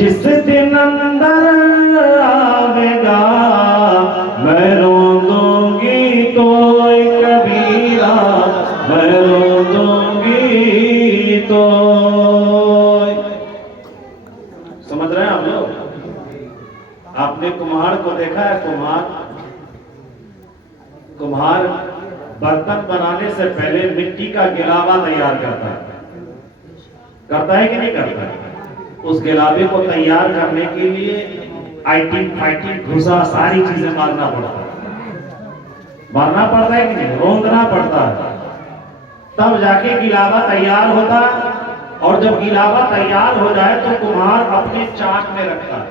जिस दिन अंदर आवेगा मैं रो दूंगी तो कबीरा, मैं रो दूंगी तो। समझ रहे हैं आप लोग? आपने कुम्हार को देखा है? कुम्हार बर्तन बनाने से पहले मिट्टी का गिलावा तैयार करता है कि नहीं करता है? उस गिलावे को तैयार करने के लिए आइटिंग फाइटिंग घुसा सारी चीजें मारना पड़ता है कि नहीं? रोंदना पड़ता है, तब जाके गिलावा तैयार होता है। और जब गिलावा तैयार हो जाए तो कुम्हार अपने चाक में रखता है,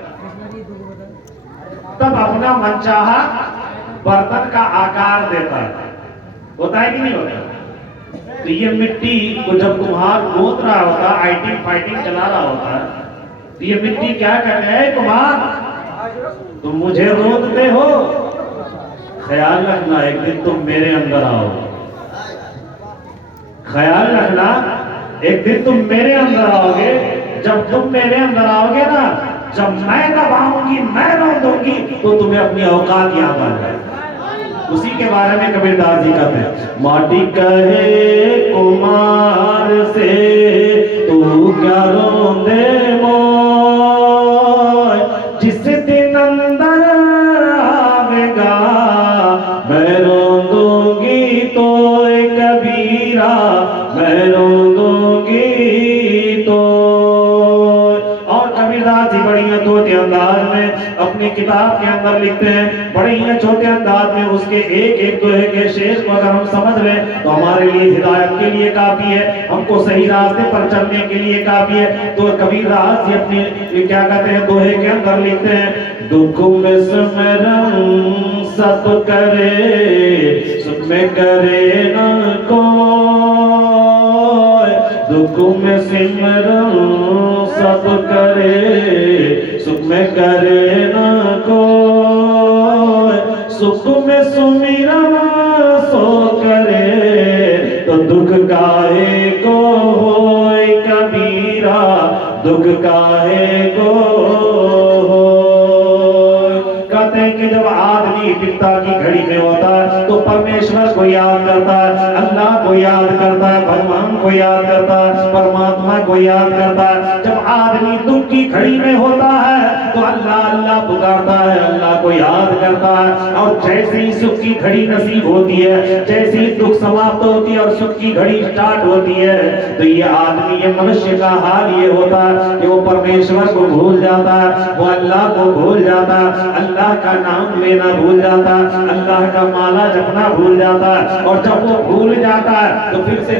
तब अपना मनचाहा बर्तन का आकार देता है। होता है कि नहीं होता? तो ये मिट्टी को जब कुम्हार गूंथ रहा होता, आइटिंग फाइटिंग चला रहा होता है, तो ये मिट्टी क्या कहते हैं? कुम्हार तुम मुझे रोकते हो, ख्याल रखना एक दिन तुम मेरे अंदर आओ। ख्याल रखना एक दिन तुम मेरे अंदर आओगे। जब तुम मेरे अंदर आओगे ना, जब मैं दबाऊंगी, मैं रोंदूंगी, तो तुम्हें अपनी औकात याद आ जाए। उसी के बारे में कबीरदास जी कहते हैं, माटी कहे कुमार से तू क्या रोंदे मोय, जिस दिन अंदर आवेगा मैं रोंदूंगी तो कबीरा, मैं रोंदूंगी तो। और कबीरदास जी बड़ी छोटे अंदाज में अपनी किताब के अंदर लिखते हैं, बड़े ही छोटे अंदाज में उसके एक एक दोहे के शेष को अगर हम समझ लें तो हमारे लिए हिदायत के लिए काफी है, हमको सही रास्ते पर चलने के लिए काफी है। तो कबीरदास जी अपने क्या कहते हैं, दोहे के अंदर लिखते हैं, दुख में सुमिरन सब करे, सुख में करे न कोई, दुख में सिमरन सब करे, सुख में करे न कोई, सुख में सुमिरन सो करे, तो दुख काहे को होय कबीरा, दुख काहे को होय। कहते हैं कि जब आदमी विपदा की घड़ी में होता है तो परमेश्वर को याद करता है, अल्लाह को याद करता है, भगवान को याद करता है, परमात्मा को याद करता है। जब आदमी दुख की घड़ी में होता है तो अल्लाह अल्लाह पुकारता है, अल्लाह को याद करता है। और जैसे ही सुख की घड़ी नसीब होती है, जैसे ही दुख समाप्त होती है और सुख की घड़ी स्टार्ट होती है, तो ये आदमी, ये मनुष्य का हाल ये होता है कि वो परमेश्वर को भूल जाता है, वो अल्लाह को भूल जाता है, अल्लाह का नाम लेना भूल जाता है, अल्लाह का माला जपना भूल जाता है। और जब वो भूल जाता है तो फिर से